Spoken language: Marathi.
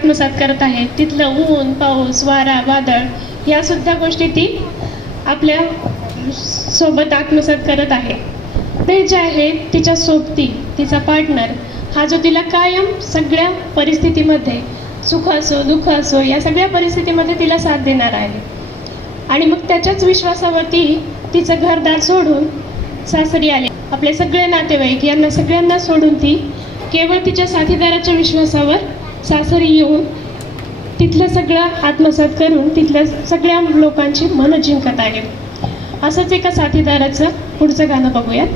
आत्मसात करत आहे. तिथलं ऊन, पाऊस, वारा, वादळ या सुद्धा गोष्टी ती आपल्या सोबत आत्मसात करत आहे. ते जे आहे तिच्या सोबती तिचा पार्टनर हा जो तिला कायम सगळ्या परिस्थितीमध्ये सुख असो दुःख असो या सगळ्या परिस्थितीमध्ये तिला साथ देणार आहे. आणि मग त्याच्याच विश्वासावरती तिचं घरदार सोडून सासरी आले. आपले सगळे नातेवाईक यांना सगळ्यांना सोडून ती केवळ तिच्या साथीदाराच्या विश्वासावर सासरी येऊन तिथलं सगळं आत्मसात करून तिथल्या सगळ्या लोकांची मनं जिंकत आहे. असंच एका साथीदाराचं पुढचं गाणं बघूयात.